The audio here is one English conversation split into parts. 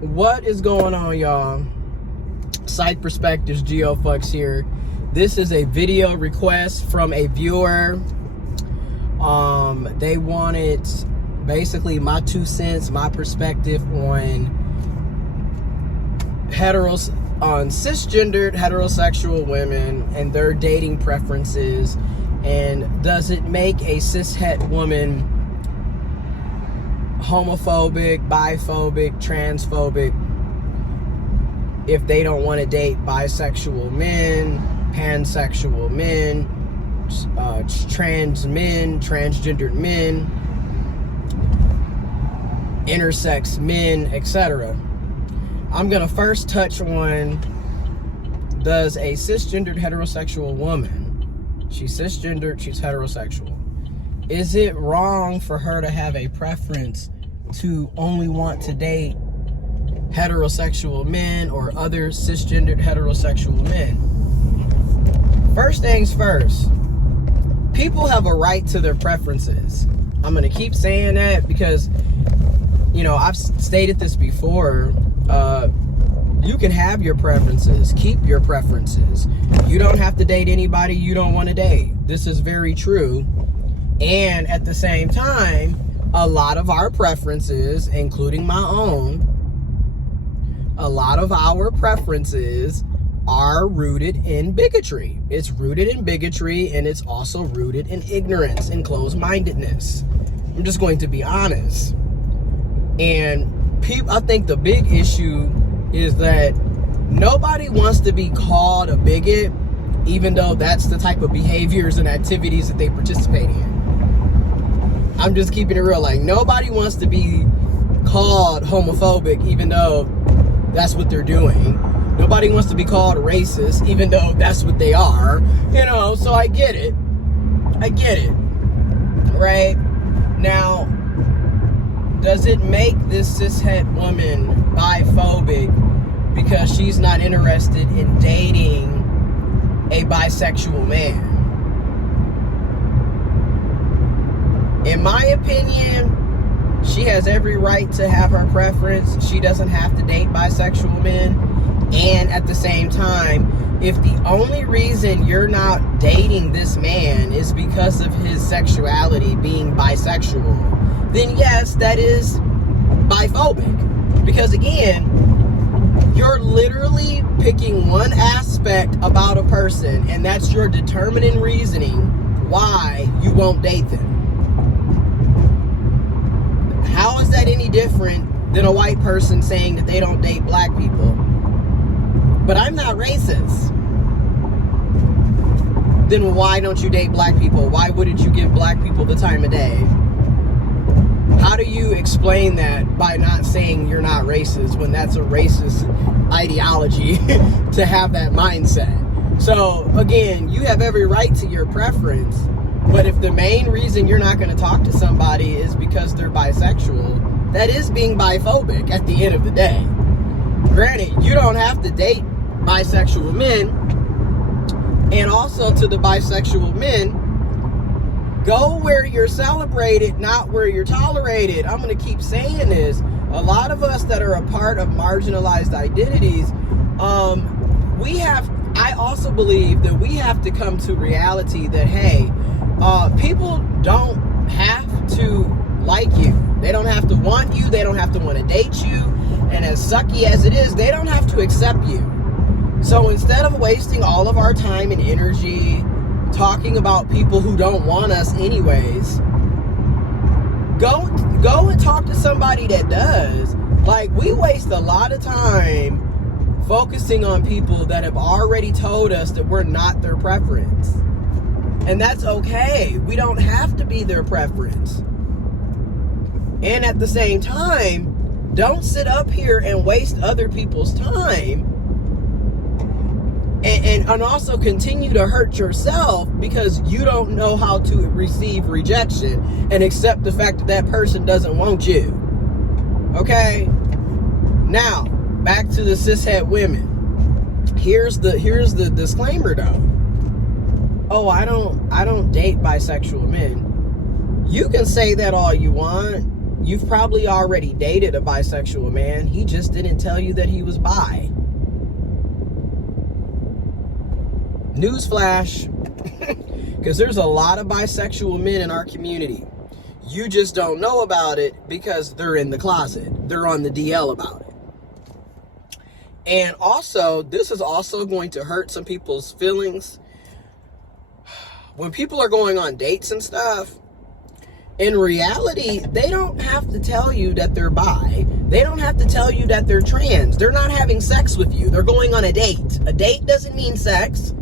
What is going on, y'all? Side Perspectives, GeoFucks here. This is a video request from a viewer. They wanted basically my 2 cents, my perspective on cisgendered heterosexual women and their dating preferences, and does it make a cishet woman homophobic, biphobic, transphobic if they don't want to date bisexual men, pansexual men, trans men, transgendered men, intersex men, etc. I'm gonna first touch on, does a cisgendered heterosexual woman, she's cisgendered, she's heterosexual, is it wrong for her to have a preference to only want to date heterosexual men or other cisgendered heterosexual men? First things first, people have a right to their preferences. I'm gonna keep saying that because, you know, I've stated this before. You can have your preferences, keep your preferences. You don't have to date anybody you don't want to date. This is very true. And at the same time, a lot of our preferences, including my own, a lot of our preferences are rooted in bigotry. It's rooted in bigotry, and it's also rooted in ignorance and closed-mindedness. I'm just going to be honest. And I think the big issue is that nobody wants to be called a bigot, even though that's the type of behaviors and activities that they participate in. I'm just keeping it real. Like, nobody wants to be called homophobic, even though that's what they're doing. Nobody wants to be called racist, even though that's what they are. You know, so I get it. Right? Now, does it make this cishet woman biphobic because she's not interested in dating a bisexual man? In my opinion, she has every right to have her preference. She doesn't have to date bisexual men. And at the same time, if the only reason you're not dating this man is because of his sexuality being bisexual, then yes, that is biphobic. Because again, you're literally picking one aspect about a person, and that's your determining reasoning why you won't date them. How is that any different than a white person saying that they don't date black people? But I'm not racist. Then why don't you date black people? Why wouldn't you give black people the time of day? How do you explain that by not saying you're not racist when that's a racist ideology to have that mindset? So again, you have every right to your preference, but if the main reason you're not going to talk to somebody is because they're bisexual, that is being biphobic at the end of the day. Granted, you don't have to date bisexual men. And also, to the bisexual men, go where you're celebrated, not where you're tolerated. I'm going to keep saying this. A lot of us that are a part of marginalized identities, I also believe that we have to come to reality that, hey, people don't have to like you. They don't have to want you. They don't have to want to date you. And as sucky as it is, they don't have to accept you. So instead of wasting all of our time and energy talking about people who don't want us anyways, go and talk to somebody that does. Like, we waste a lot of time focusing on people that have already told us that we're not their preference. And that's okay. We don't have to be their preference. And at the same time, don't sit up here and waste other people's time and also continue to hurt yourself because you don't know how to receive rejection and accept the fact that that person doesn't want you. Okay? Now, back to the cishet women. Here's the disclaimer though. Oh, I don't date bisexual men. You can say that all you want. you've probably already dated a bisexual man. He just didn't tell you that he was bi. Newsflash, because there's a lot of bisexual men in our community. You just don't know about it because they're in the closet. They're on the DL about it. And also, this is also going to hurt some people's feelings. When people are going on dates and stuff, in reality, they don't have to tell you that they're bi. They don't have to tell you that they're trans. They're not having sex with you. They're going on a date. A date doesn't mean sex.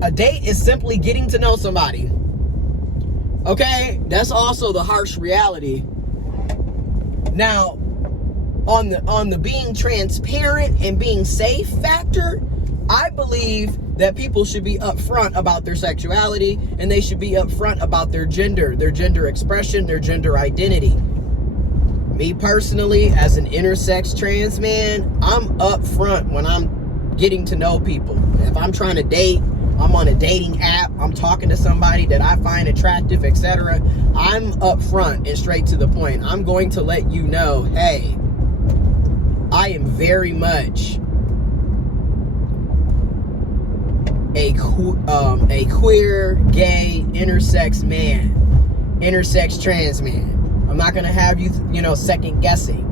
A date is simply getting to know somebody. Okay? That's also the harsh reality. Now, on the being transparent and being safe factor, I believe that people should be upfront about their sexuality, and they should be upfront about their gender expression, their gender identity. Me personally, as an intersex trans man, I'm upfront when I'm getting to know people. If I'm trying to date, I'm on a dating app, I'm talking to somebody that I find attractive, etc., I'm upfront and straight to the point. I'm going to let you know, hey, I am very much a queer, gay, intersex man, intersex trans man. I'm not going to have you, second guessing,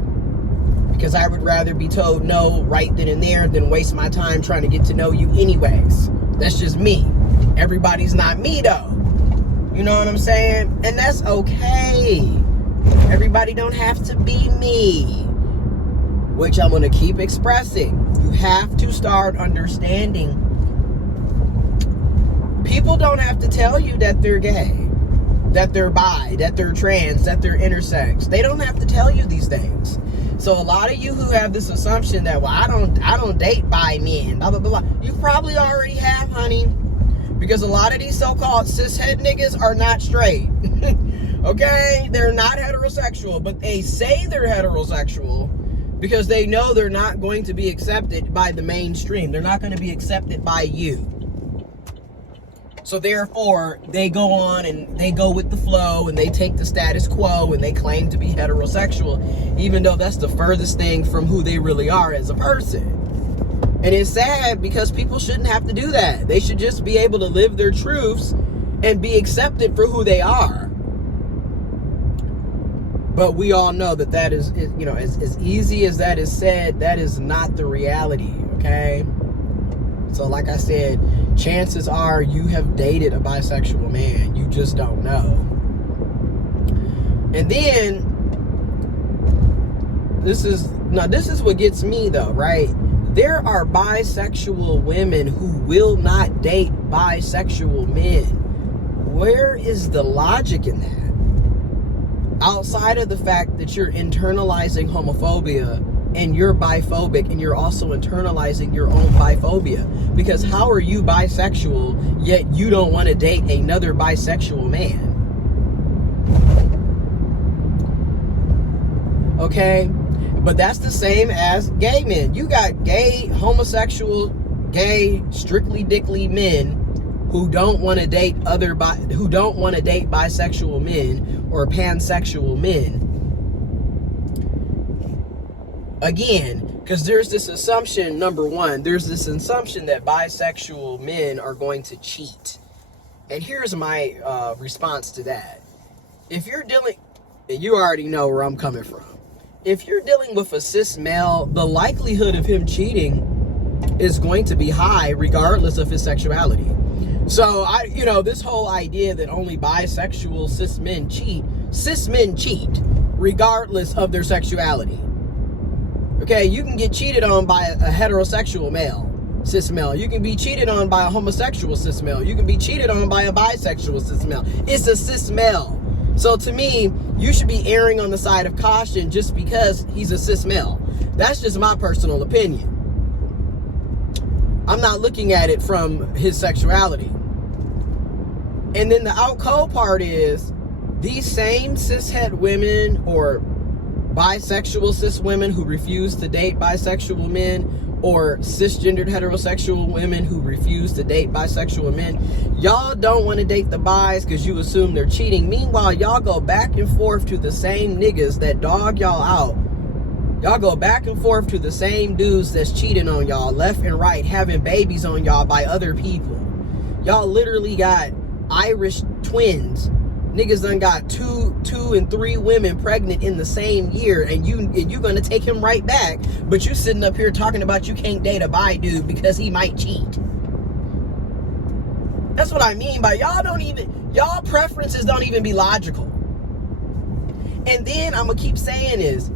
because I would rather be told no right then and there than waste my time trying to get to know you anyways. That's just me. Everybody's not me, though. You know what I'm saying? And that's okay. Everybody don't have to be me, which I'm going to keep expressing. You have to start understanding. People don't have to tell you that they're gay, that they're bi, that they're trans, that they're intersex. They don't have to tell you these things. So a lot of you who have this assumption that, well, I don't date bi men, blah, blah, blah, blah. You probably already have, honey. Because a lot of these so-called cishet niggas are not straight. Okay? They're not heterosexual, but they say they're heterosexual because they know they're not going to be accepted by the mainstream. They're not going to be accepted by you. So therefore, they go on and they go with the flow and they take the status quo and they claim to be heterosexual, even though that's the furthest thing from who they really are as a person. And it's sad because people shouldn't have to do that. They should just be able to live their truths and be accepted for who they are. But we all know that is, as easy as that is said, that is not the reality, okay? So like I said, chances are you have dated a bisexual man. You just don't know. And then, this is what gets me though, right? There are bisexual women who will not date bisexual men. Where is the logic in that? Outside of the fact that you're internalizing homophobia and you're biphobic and you're also internalizing your own biphobia. Because how are you bisexual yet you don't want to date another bisexual man? Okay? But that's the same as gay men. You got gay, homosexual, gay, strictly dickly men who don't want to date bisexual men or pansexual men. Again, because there's this assumption, number one, there's this assumption that bisexual men are going to cheat. And here's my response to that. If you're dealing, and you already know where I'm coming from. If you're dealing with a cis male, the likelihood of him cheating is going to be high regardless of his sexuality. So, this whole idea that only bisexual cis men cheat regardless of their sexuality. Okay, you can get cheated on by a heterosexual male, cis male. You can be cheated on by a homosexual cis male. You can be cheated on by a bisexual cis male. It's a cis male. So to me, you should be erring on the side of caution just because he's a cis male. That's just my personal opinion. I'm not looking at it from his sexuality. And then the out cold part is, these same cishet women or bisexual cis women who refuse to date bisexual men, or cisgendered heterosexual women who refuse to date bisexual men. Y'all don't want to date the bis because you assume they're cheating. Meanwhile, y'all go back and forth to the same niggas that dog y'all out. Y'all go back and forth to the same dudes that's cheating on y'all left and right, having babies on y'all by other people. Y'all literally got Irish twins. Niggas done got two and three women pregnant in the same year, and you gonna take him right back, but you sitting up here talking about you can't date a bi dude because he might cheat. That's what I mean by y'all preferences don't even be logical. And then I'm gonna keep saying is,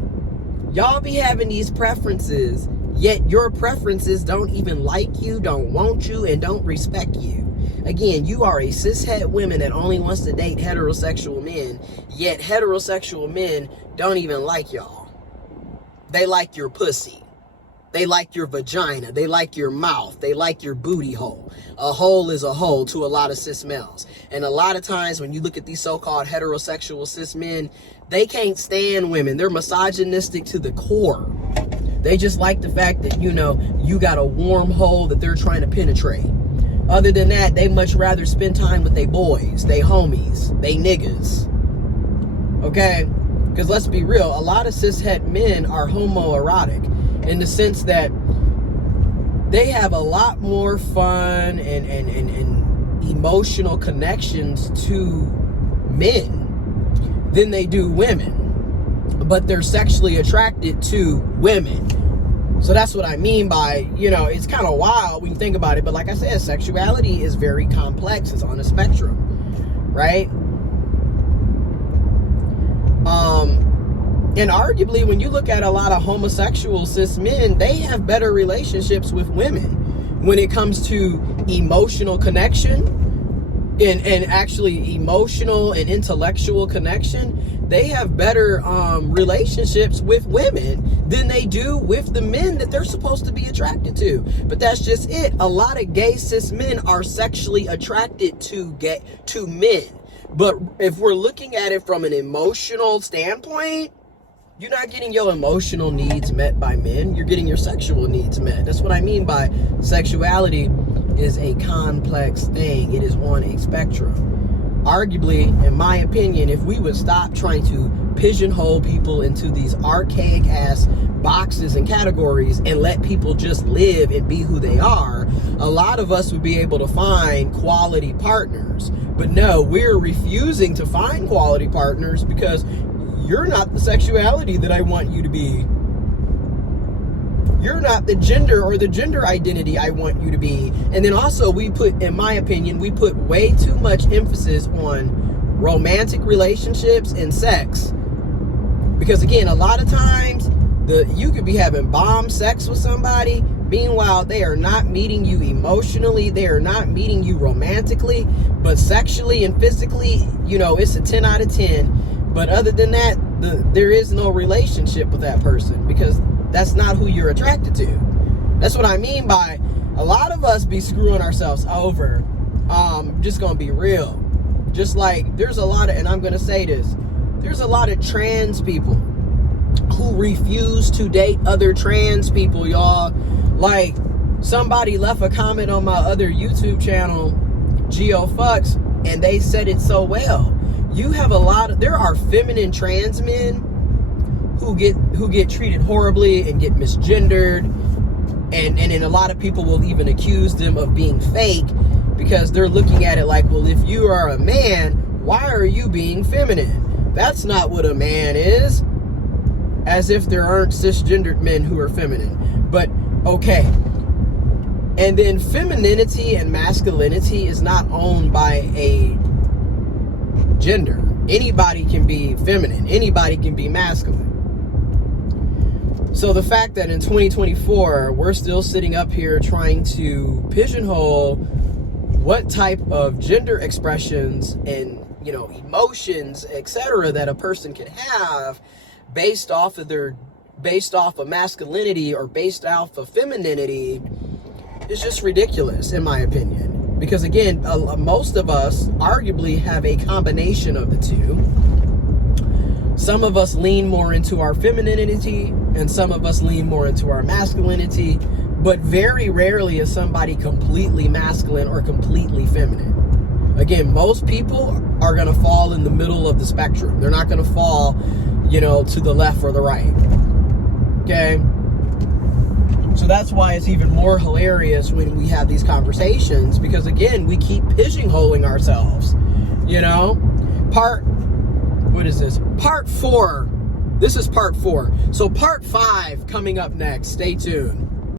y'all be having these preferences, yet your preferences don't even like you, don't want you, and don't respect you. Again, you are a cishet woman that only wants to date heterosexual men, yet heterosexual men don't even like y'all. They like your pussy. They like your vagina. They like your mouth. They like your booty hole. A hole is a hole to a lot of cis males. And a lot of times when you look at these so-called heterosexual cis men, they can't stand women. They're misogynistic to the core. They just like the fact that, you got a warm hole that they're trying to penetrate. Other than that, they much rather spend time with they boys, they homies, they niggas. Okay? Because let's be real, a lot of cishet men are homoerotic in the sense that they have a lot more fun and emotional connections to men than they do women. But they're sexually attracted to women. So that's what I mean by, it's kind of wild when you think about it. But like I said, sexuality is very complex. It's on a spectrum, right? And arguably, when you look at a lot of homosexual cis men, they have better relationships with women when it comes to emotional connection and actually emotional and intellectual connection. They have better relationships with women than they do with the men that they're supposed to be attracted to. But that's just it. A lot of gay cis men are sexually attracted to men. But if we're looking at it from an emotional standpoint, you're not getting your emotional needs met by men. You're getting your sexual needs met. That's what I mean by sexuality is a complex thing. It is on a spectrum. Arguably, in my opinion, if we would stop trying to pigeonhole people into these archaic ass boxes and categories and let people just live and be who they are, a lot of us would be able to find quality partners. But no, we're refusing to find quality partners because you're not the sexuality that I want you to be. You're not the gender or the gender identity I want you to be. And then also in my opinion, we put way too much emphasis on romantic relationships and sex. Because again, a lot of times you could be having bomb sex with somebody. Meanwhile, they are not meeting you emotionally. They are not meeting you romantically, but sexually and physically, it's a 10 out of 10. But other than that, there is no relationship with that person because that's not who you're attracted to. That's what I mean by a lot of us be screwing ourselves over. Just gonna be real. Just like there's a lot of, and I'm gonna say this, there's a lot of trans people who refuse to date other trans people, y'all. Like somebody left a comment on my other YouTube channel, Geo Fucks, and they said it so well. You have there are feminine trans men who get treated horribly and get misgendered, and then a lot of people will even accuse them of being fake because they're looking at it like, well, if you are a man, why are you being feminine? That's not what a man is. As if there aren't cisgendered men who are feminine. But okay. And then femininity and masculinity is not owned by a gender. Anybody can be feminine. Anybody can be masculine. So the fact that in 2024, we're still sitting up here trying to pigeonhole what type of gender expressions and, emotions, etc., that a person can have based off of masculinity or based off of femininity is just ridiculous, in my opinion. Because again, most of us arguably have a combination of the two. Some of us lean more into our femininity, and some of us lean more into our masculinity, but very rarely is somebody completely masculine or completely feminine. Again, most people are going to fall in the middle of the spectrum. They're not going to fall, to the left or the right. Okay? So that's why it's even more hilarious when we have these conversations, because again, we keep pigeonholing ourselves. What is this? Part 4. This is part 4. So part 5 coming up next. Stay tuned.